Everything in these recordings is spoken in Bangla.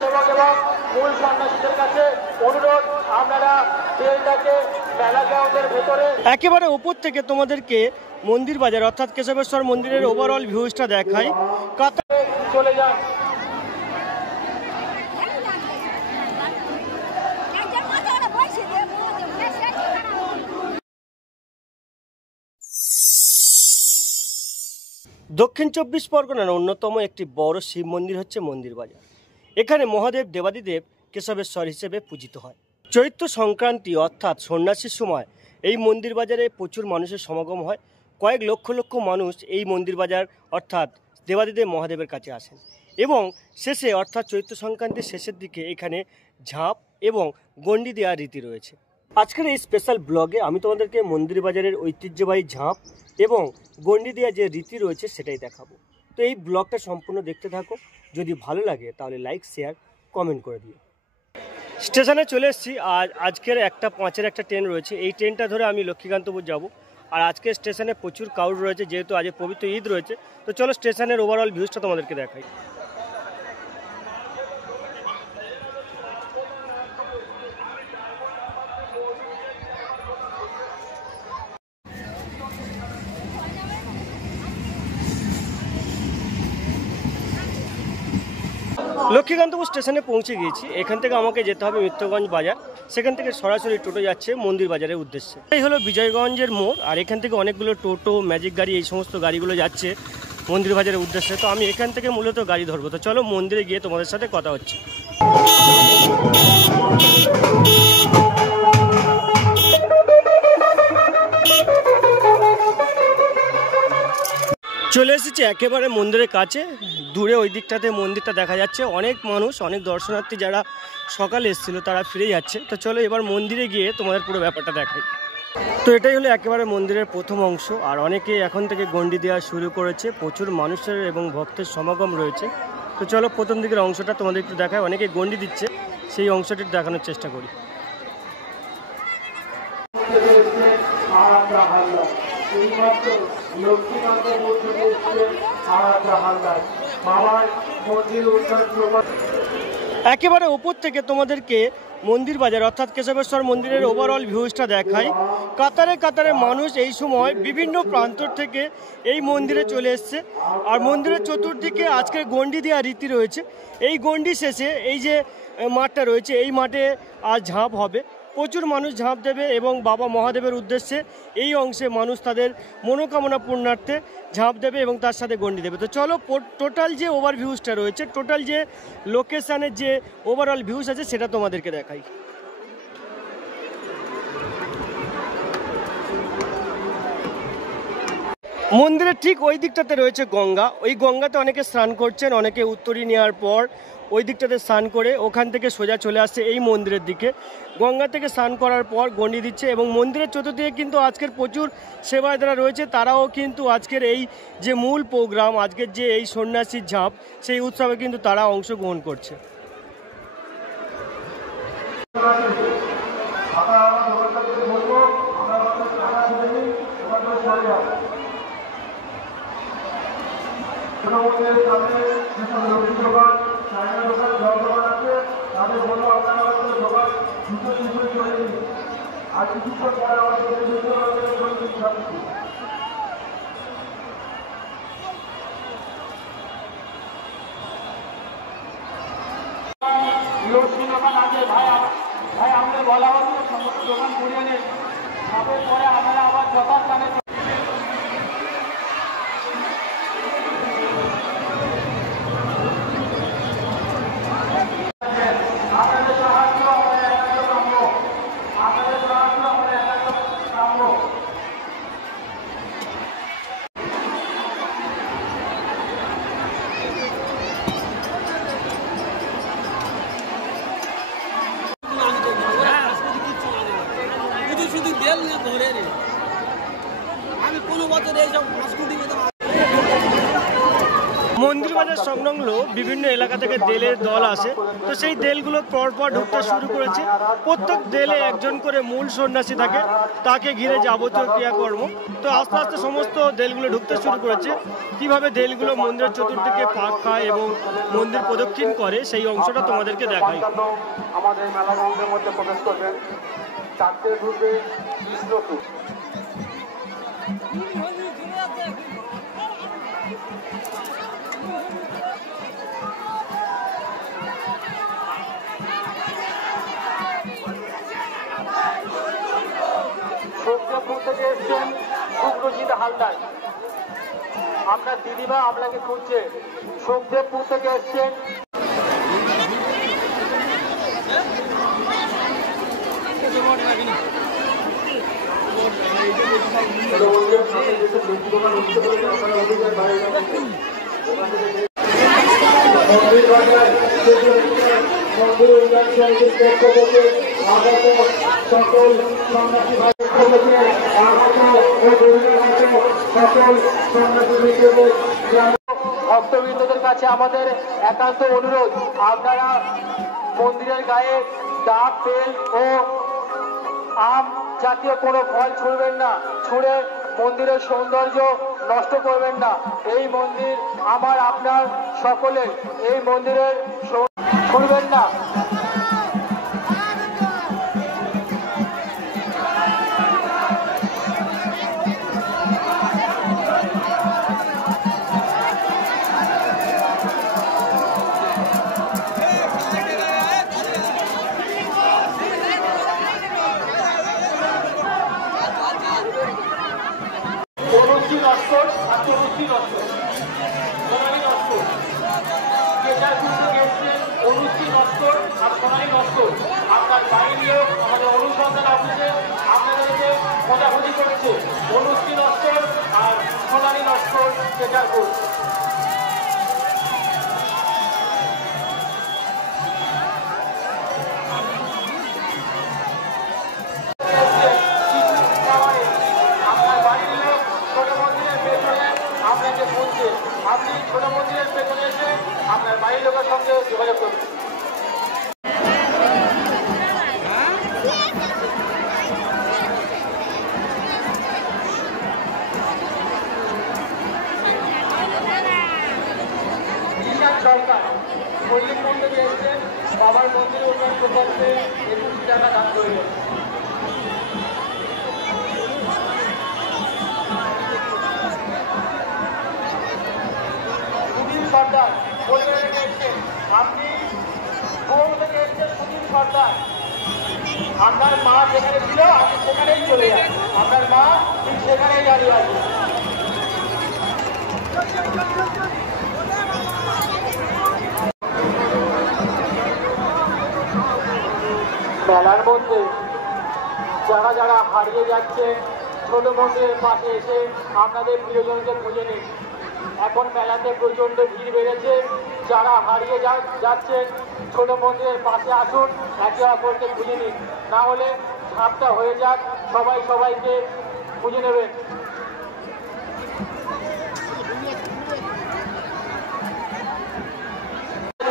মূল সন্ন্যাসীদের কাছে অনুরোধ, আপনারা ট্রেনটাকে মেলা গ্রাউন্ডের ভেতরে একেবারে উপর থেকে তোমাদেরকে মন্দির বাজার অর্থাৎ কেশবেশ্বর মন্দিরের ওভারঅল ভিউজটা দেখাই। কাতারে চলে যান। দক্ষিণ চব্বিশ পরগনার অন্যতম একটি বড় শিব মন্দির হচ্ছে মন্দির বাজার। এখানে মহাদেব দেবাদিদেব কেশবেশ্বর হিসেবে পূজিত হয়। চৈত্র সংক্রান্তি অর্থাৎ সন্ন্যাসীর সময় এই মন্দির বাজারে প্রচুর মানুষের সমাগম হয়। কয়েক লক্ষ লক্ষ মানুষ এই মন্দির বাজার অর্থাৎ দেবাদিদেব মহাদেবের কাছে আসেন এবং শেষে অর্থাৎ চৈত্র সংক্রান্তির শেষের দিকে এখানে ঝাঁপ এবং গণ্ডি দেওয়ার রীতি রয়েছে। আজকের এই স্পেশাল ব্লগে আমি তোমাদেরকে মন্দির বাজারের ঐতিহ্যবাহী ঝাঁপ এবং গণ্ডি দেওয়ার যে রীতি রয়েছে সেটাই দেখাবো। তো এই ব্লগটা সম্পূর্ণ দেখতে থাকো। যদি ভালো লাগে তাহলে লাইক, শেয়ার, কমেন্ট করে দিও। স্টেশনে চলে এসেছি। আজকের 1:05 একটা ট্রেন রয়েছে। এই ট্রেনটা ধরে আমি লক্ষ্মীকান্তপুর যাব। আর আজকে স্টেশনে প্রচুর ক্রাউড রয়েছে, যেহেতু আজ পবিত্র ঈদ রয়েছে। তো চলো স্টেশনের ওভারঅল ভিউজটা তোমাদেরকে দেখাই। লক্ষ্মীকান্তপুর স্টেশনে পৌঁছে গিয়েছি। এখান থেকে আমাকে যেতে হবে মিত্রগঞ্জ বাজার। সেখান থেকে সরাসরি টোটো যাচ্ছে মন্দির বাজারের উদ্দেশ্যে। এই হলো বিজয়গঞ্জের মোড়। আর এখান থেকে অনেকগুলো টোটো, ম্যাজিক গাড়ি, এই সমস্ত গাড়িগুলো যাচ্ছে মন্দির বাজারের উদ্দেশ্যে। তো আমি এখান থেকে মূলত গাড়ি ধরবো। তো চলো মন্দিরে গিয়ে তোমাদের সাথে কথা হচ্ছে। চলে এসেছি একেবারে মন্দিরের কাছে। দূরে ওই দিকটাতে মন্দিরটা দেখা যাচ্ছে। অনেক মানুষ, অনেক দর্শনার্থী যারা সকালে এসেছিল তারা ফিরে যাচ্ছে। তো চলো এবার মন্দিরে গিয়ে তোমাদের পুরো ব্যাপারটা দেখাই। তো এটাই হলো একেবারে মন্দিরের প্রথম অংশ। আর অনেকে এখন থেকে গণ্ডি দেওয়া শুরু করেছে। প্রচুর মানুষের এবং ভক্তের সমাগম রয়েছে। তো চলো প্রথম দিকের অংশটা তোমাদের একটু দেখায়। অনেকে গণ্ডি দিচ্ছে, সেই অংশটি দেখানোর চেষ্টা করি। একেবারে উপর থেকে তোমাদেরকে মন্দির বাজার অর্থাৎ কেশবেশ্বর মন্দিরের ওভারঅল ভিউজটা দেখাই। কাতারে কাতারে মানুষ এই সময় বিভিন্ন প্রান্ত থেকে এই মন্দিরে চলে এসছে। আর মন্দিরের চতুর্দিকে আজকে গণ্ডি দেওয়ার রীতি রয়েছে। এই গণ্ডি শেষে এই যে মাঠটা রয়েছে, এই মাঠে আজ ঝাঁপ হবে। প্রচুর মানুষ ঝাঁপ দেবে এবং বাবা মহাদেবের উদ্দেশ্যে এই অংশে মানুষ তাদের মনোকামনা পূর্ণার্থে ঝাঁপ দেবে এবং তার সাথে গণ্ডি দেবে। তো চলো টোটাল যে ওভারভিউজটা রয়েছে, টোটাল যে লোকেশানের যে ওভারঅল ভিউজ আছে সেটা তোমাদেরকে দেখাই। মন্দিরের ঠিক ওই দিকটাতে রয়েছে গঙ্গা। ওই গঙ্গাতে অনেকে স্নান করছেন। অনেকে উত্তরী নেওয়ার পর ওই দিকটাতে স্নান করে ওখান থেকে সোজা চলে আসছে এই মন্দিরের দিকে। গঙ্গা থেকে স্নান করার পর গণ্ডি দিচ্ছে এবং মন্দিরের চতুর্দিকে কিন্তু আজকের প্রচুর সেবায়তরা রয়েছে। তারাও কিন্তু আজকের এই যে মূল প্রোগ্রাম, আজকের যে এই সন্ন্যাসীর ঝাঁপ, সেই উৎসবে কিন্তু তারা অংশগ্রহণ করছে। ভাই আমাদের বলা হচ্ছে সমস্ত দোকান করিয়ে নেন, পরে আমরা আবার যথাস্থানে মন্দির বাজার সংলগ্ন বিভিন্ন এলাকা থেকে দেলের দল আসে, তো সেই দেলগুলো পরপর ঢুকতে শুরু করেছে। প্রত্যেক দেলে একজন করে মূল সন্ন্যাসী থাকে, তাকে ঘিরে যাবতীয় ক্রিয়াকর্ম। তো আস্তে আস্তে সমস্ত দেলগুলো ঢুকতে শুরু করেছে। কিভাবে দেলগুলো মন্দিরের চতুর্দিকে পাক খায় এবং মন্দির প্রদক্ষিণ করে সেই অংশটা তোমাদেরকে দেখাই। আমাদের মেলা মন্দিরের মধ্যে প্রবেশ করবেন। চারটে গ্রুপে বিষ্ণুপুর সূর্যপুর থেকে এসছেন শুভ্রজিৎ হালদার। আপনার দিদিমা আপনাকে খুঁজছে। সূর্যপুর থেকে এসছেন ভক্তবৃন্দদের কাছে আমাদের একান্ত অনুরোধ, আপনারা মন্দিরের গায়ে ডাব, বেল ও আম জাতীয় কোনো ফল ছুঁড়বেন না। ছুঁড়ে মন্দিরের সৌন্দর্য নষ্ট করবেন না। এই মন্দির আমার আপনার সকলের। এই মন্দিরের ছুঁড়বেন না। তরুচি নস্কর আর তরুচি নস্কর, সোনালী নস্কর। কেশারপুর থেকে এসছেন তরুচি নস্কর আর সোনালী নস্কর। আপনার বাড়িও আমাদের অনুসন্ধান অফিসে আপনাদেরকে খোঁজাখুঁজি করেছে। তরুচি নস্কর আর সোনালী নস্কর, কেশারপুর। আপনি ছোট মন্দিরের পেছনে এসে আপনার বাড়ির লোকের সঙ্গে যোগাযোগ করবেন। সরকার মল্লিক মন্দিরে এসেছেন। বাবার মন্দিরে উন্নয়ন প্রকল্পে 21 টাকা দান করলেন। সর্দার পরিবার থেকে এসছেন। আপনি গোল থেকে এসছেন সুনীল সর্দার। আপনার মা যেখানে ছিল আপনি সেখানেই চলে যান। আপনার মা ঠিক সেখানেই দাঁড়িয়ে আছে। মেলার মধ্যে যারা যারা হারিয়ে যাচ্ছে, ছোট মন্দিরের পাশে এসে আপনাদের প্রিয়জনকে খুঁজে নিন। এখন মেলাতে প্রচন্ড ভিড় বেড়েছে। যারা হারিয়ে যাচ্ছেন ছোট মন্দিরের পাশে আসুন, একে অপরকে খুঁজে নিন। না হলে ঝাপটা হয়ে যাক, সবাই সবাইকে খুঁজে নেবেন।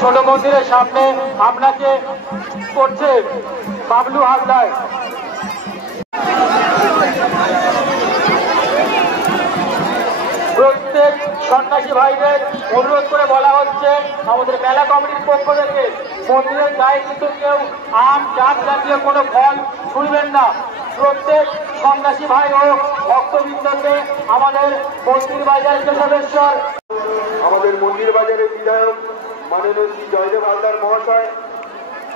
ছোট মন্দিরের সামনে আপনাকে করছে বাবলু হালদার। প্রত্যেক সন্ন্যাসী ভাইদের অনুরোধ করে বলা হচ্ছে, আমাদের মেলা কমিটির পক্ষ থেকে মন্দিরের গায়ে কিন্তু কেউ আম, ডাব জাতীয় কোনো ফল ছুঁড়বেন না। প্রত্যেক সন্ন্যাসী ভাই ও ভক্তবৃন্দকে আমাদের মন্দির বাজার কেশবেশ্বর, আমাদের মন্দির বাজারের বিধায়ক মাননীয় শ্রী জয়দেব হালদার মহাশয়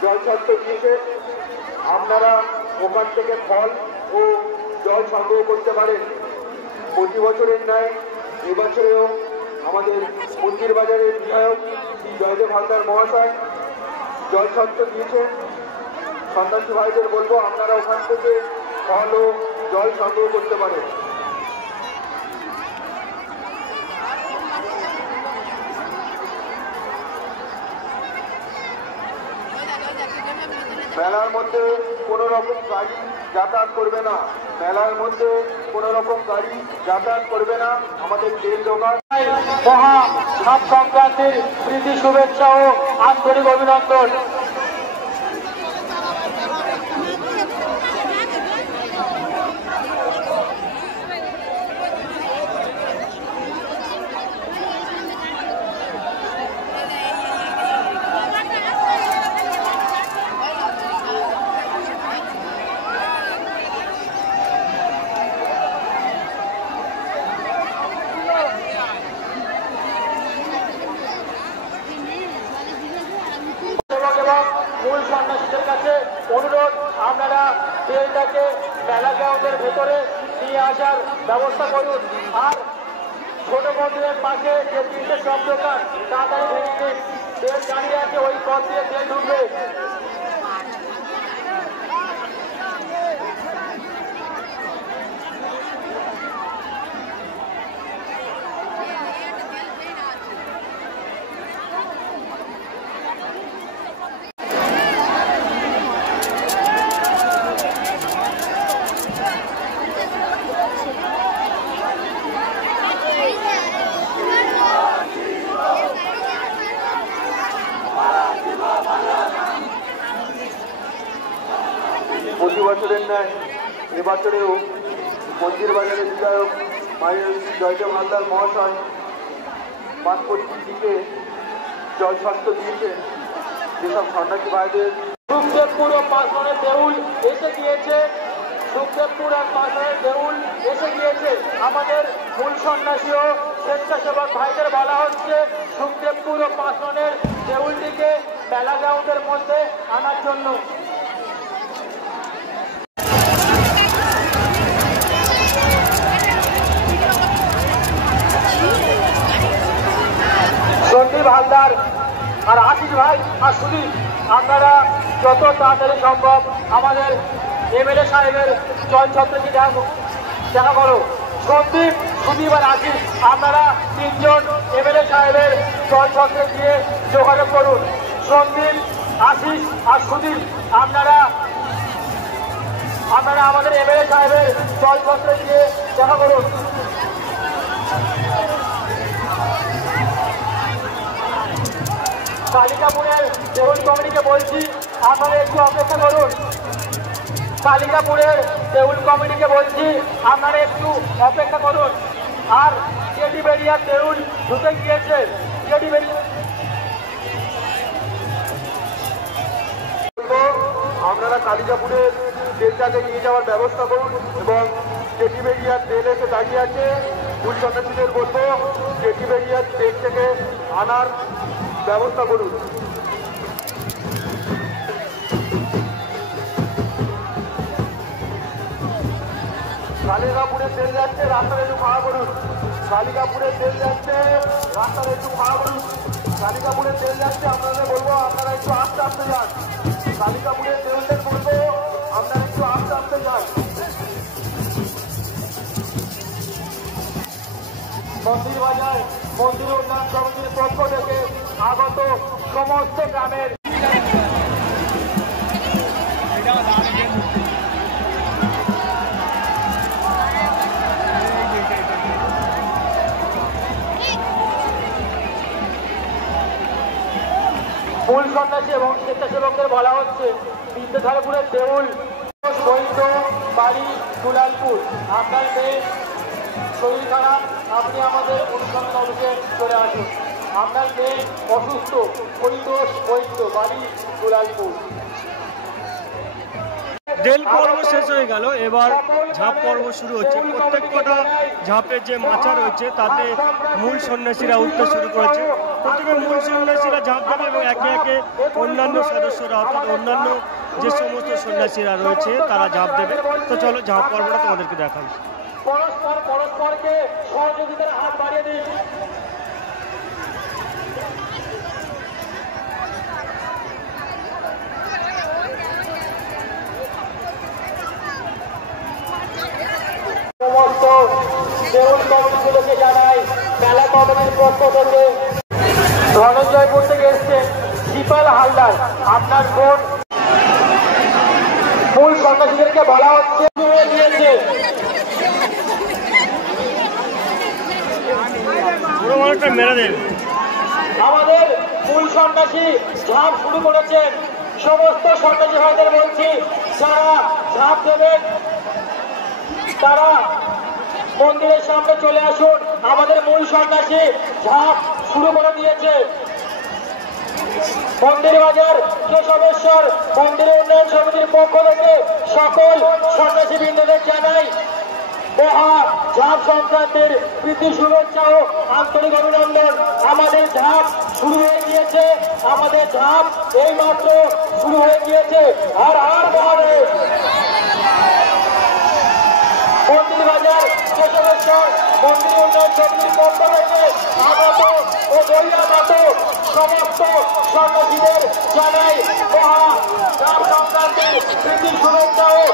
জলছত্র দিয়েছে। আপনারা ওখান থেকে ফল ও জল সংগ্রহ করতে পারেন। প্রতি বছরের ন্যায় এবছরেও আমাদের মন্দির বাজারের বিধায়ক শ্রী জয়দেব হালদার মহাশয় জলছত্র দিয়েছেন। সন্ন্যাসী ভাইদের বলবো আপনারা ওখান থেকে ফল ও জল সংগ্রহ করতে পারেন। মেলার মধ্যে কোনো রকম গাড়ি যাতায়াত করবে না। মেলার মধ্যে কোনো রকম গাড়ি যাতায়াত করবে না। আমাদের তেল দোকান মহা সাত সংক্রান্তির প্রীতি শুভেচ্ছা ও আন্তরিক অভিনন্দন। মূল সন্ন্যাসীদের কাছে অনুরোধ, আপনারা তেলটাকে মেলা গ্রাউন্ডের ভেতরে নিয়ে আসার ব্যবস্থা করুন। আর ছোট মন্দিরের পাশে যে তিনটে সব দোকান তাড়াতাড়ি ভেঙে দিন। তেল দাঁড়িয়ে আছে, ওই পথ দিয়ে তেল ঢুকবে। প্রতি বছরের ন্যায় এবছরেও মন্দির বাজারের বিধায়ক মাননীয় শ্রী জয়দেব হালদার মহাশয় পাঁচপট্টির দিকে জল স্বাস্থ্য দিয়েছেন। যেসব সন্ন্যাসী ভাইদের সুখদেবপুর ও পাঁচনের দেউল এসে গিয়েছে, সুখদেবপুর আর পাঁচনের দেউল এসে গিয়েছে। আমাদের মূল সন্ন্যাসী ও স্বেচ্ছাসেবক ভাইদের বলা হচ্ছে সুখদেবপুর ও পাঁচনের দেউলটিকে মেলা গ্রাউন্ডের মধ্যে আনার জন্য। সন্দীপ হালদার আর আশিস ভাই আর সুদীপ, আপনারা যত তাড়াতাড়ি সম্ভব আমাদের এমএলএ সাহেবের জলছত্রকে দেখা করো। সন্দীপ, সুদীপ আর আশিস, আপনারা তিনজন এমএলএ সাহেবের জলছত্রে গিয়ে যোগাযোগ করুন। সন্দীপ, আশিস আর সুদীপ, আপনারা আমাদের এমএলএ সাহেবের জলছত্রে গিয়ে দেখা করুন। কালিকাপুরের দেউল কমিটিকে বলছি, আপনারা একটু অপেক্ষা করুন। কালিকাপুরের দেউল কমিটিকে বলছি, আপনারা একটু অপেক্ষা করুন। আর টেডিবেরিয়ার দেউল ঢুকে গিয়েছে। আপনারা কালিকাপুরের তেলটাকে নিয়ে যাওয়ার ব্যবস্থা করুন এবং টেডিবেরিয়ার তেল এসে দাঁড়িয়ে আছে। মূল সন্ন্যাসীদের বলবো টেডিবেরিয়ার তেল থেকে আনার ব্যবস্থা করুন। কালিকাপুরের তেল যাচ্ছে, রাস্তার একটু ভাড়া করুন। কালিকাপুরের তেল যাচ্ছে, রাস্তার একটু ভাড়া করুন। কালিকাপুরের তেল যাচ্ছে, আপনাদের বলবো আপনারা একটু আস্তে আস্তে যান। কালিকাপুরের তেলদের বলবো আপনারা একটু আস্তে আস্তে যান। মন্দির বাজার মন্দির উন্নয়ন কমিটির পক্ষ থেকে আগত সমস্ত গ্রামের মূল সন্ন্যাসী এবং স্বেচ্ছাসেবকদের বলা হচ্ছে বিদ্যাধরপুরের দেউল বৈদ্য বাড়ি দুলালপুর, আপনার মেয়ে শরীর খারাপ, আপনি আমাদের অনুষ্ঠান অফিসে চলে আসুন। আপনার মেয়ে অসুস্থ, পরিতোষ বৈদ্য বাড়ি দুলালপুর। দেল পর্ব শেষ হয়ে গেল, এবার ঝাঁপ পর্ব শুরু হচ্ছে। প্রত্যেক কটা ঝাঁপের যে মাচা রয়েছে তাতে মূল সন্ন্যাসীরা উঠতে শুরু করেছে। প্রথমে মূল সন্ন্যাসীরা ঝাঁপ দেবে এবং একে একে অন্যান্য সদস্যরা অর্থাৎ অন্যান্য যে সমস্ত সন্ন্যাসীরা রয়েছে তারা ঝাঁপ দেবে। তো চলো ঝাঁপ পর্বটা তোমাদেরকে দেখাই। পরস্পরকে সহযোগিতার হাত বাড়িয়ে দিন। সমস্ত দেউল কমিটিগুলোকে জানাই মেলা কমিটির পক্ষ থেকে ধনঞ্জয়পুর থেকে এসছেন শিপাল হালদার, আপনার বোন। মূল সন্ন্যাসীদেরকে বলা হচ্ছে দিয়েছে। একটা মেলা দেবে। আমাদের মূল সন্ন্যাসী ঝাঁপ শুরু করেছেন। সমস্ত সন্ন্যাসী ভাইদের বলছি, যারা ঝাঁপ দেবেন তারা মন্দিরের সামনে চলে আসুন। আমাদের মূল সন্ন্যাসী ঝাঁপ শুরু করে দিয়েছে। মন্দির বাজার কেশবেশ্বর মন্দির উন্নয়ন সমিতির পক্ষ থেকে সকল সন্ন্যাসী বৃন্দদের জানাই মহা ঝাঁপ সংক্রান্তির প্রীতি শুভেচ্ছা ও আন্তরিক অভিনন্দন। আমাদের ঝাঁপ শুরু হয়ে গিয়েছে, আমাদের ঝাঁপ এইমাত্র শুরু হয়ে গিয়েছে। আর মহাদেব। মন্দির বাজার কেশবেশ্বর মন্দির উন্নয়ন সমিতির পক্ষ থেকে আগত ও বহিরাগত সমস্ত সন্ন্যাসীদের জানাই মহা ঝাঁপ সংক্রান্তির প্রীতি শুভেচ্ছা ও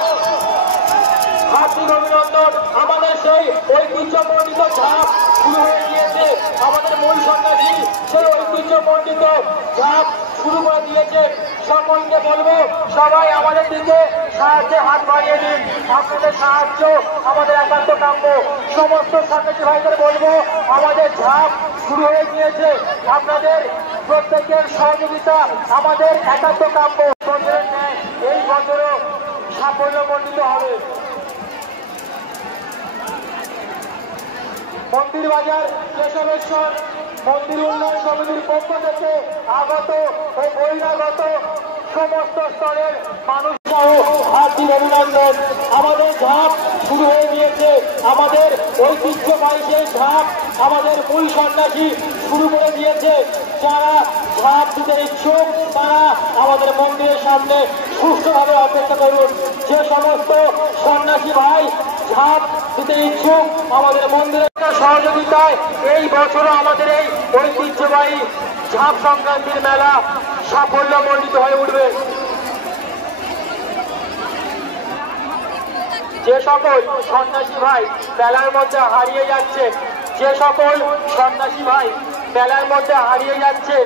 হার্দিক অভিনন্দন। আমাদের সেই ঐতিহ্যমণ্ডিত ঝাঁপ শুরু হয়ে গিয়েছে। আমাদের মূল সন্ন্যাসী সেই ঐতিহ্যমণ্ডিত ঝাঁপ শুরু করে দিয়েছে। সকলকে বলবো, সবাই আমাদের দিকে সাহায্যে হাত বাড়িয়ে দিন। আপনাদের সাহায্য আমাদের একান্ত কাম্য। সমস্ত সন্ন্যাসী ভাইদের বলবো, আমাদের ঝাঁপ শুরু হয়ে গিয়েছে। আপনাদের প্রত্যেকের সহযোগিতা আমাদের একান্ত কাম্য। বছরের ন্যায় এই বছরও সাফল্যমণ্ডিত হবে। মন্দির বাজার কেশবেশ্বর মন্দির উন্নয়ন সমিতির পক্ষ থেকে আগত ও বহিরাগত সমস্ত স্তরের মানুষ হার্দিক অভিনন্দন। আমাদের ঝাঁপ শুরু হয়ে গিয়েছে। আমাদের ঐতিহ্যবাহী সেই ঝাঁপ আমাদের মূল সন্ন্যাসী শুরু করে দিয়েছে। যারা ঝাঁপ দিতে ইচ্ছুক তারা আমাদের মন্দিরের সামনে সুষ্ঠুভাবে অপেক্ষা করুন। যে সমস্ত সন্ন্যাসী ভাই ঝাঁপ দিতে ইচ্ছুক আমাদের মন্দিরের সহযোগিতায় এই বছরও আমাদের এই ঐতিহ্যবাহী ঝাঁপ সংক্রান্তির মেলা সাফল্যমণ্ডিত হয়ে উঠবে। যে সকল সন্ন্যাসী ভাই মেলার মধ্যে হারিয়ে যাচ্ছে, যে সকল সন্ন্যাসী ভাই মেলার মধ্যে হারিয়ে যাচ্ছে,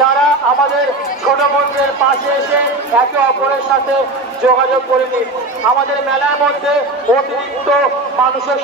তারা আমাদের ছোট মন্দিরের পাশে এসে একে অপরের সাথে যোগাযোগ করে নিন। আমাদের মেলার মধ্যে অতিরিক্ত মানুষের